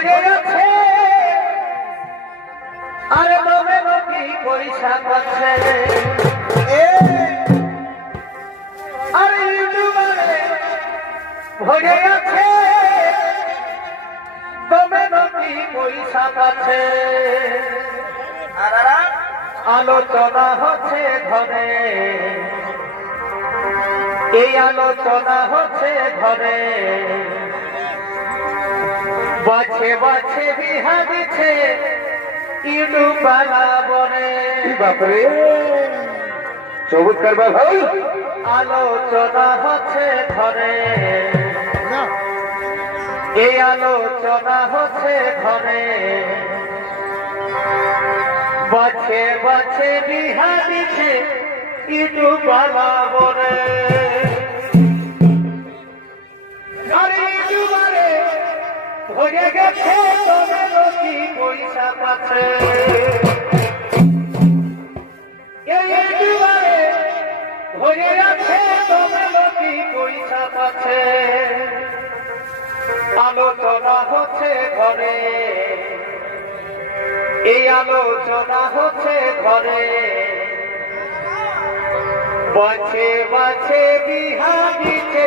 হয়ে আছে। আরে নবে নবী পয়সা পাচ্ছে আরে ইউটিউবারে হয়ে আছে। তবে নবী পয়সা পাচ্ছে। আলোচনা হচ্ছে ঘরে। এই আলোচনা হচ্ছে ঘরে। বাছে বাছে বিহা ইডু পালা বরে বাপরে? সবুজ কারবার ভাই আলোচনা হচ্ছে ঘরে। এই আলোচনা হচ্ছে ঘরে। বাছে বাছে বিহা দিচ্ছে ইডু পালা পয়সা পাচ্ছে পাচ্ছে আলোচনা হচ্ছে ঘরে এই আলোচনা হচ্ছে ঘরে। বাছে বাছে বিহা দিচ্ছে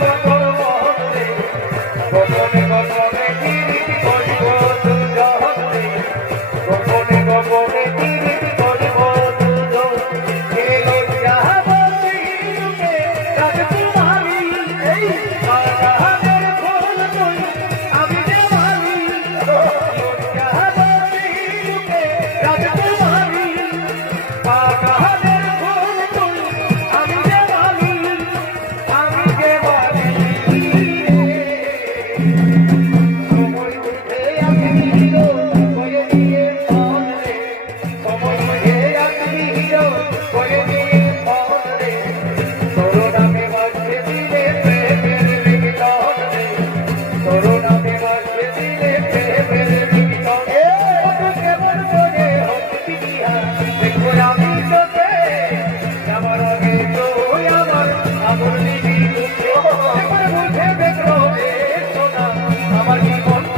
Thank you. Yeah.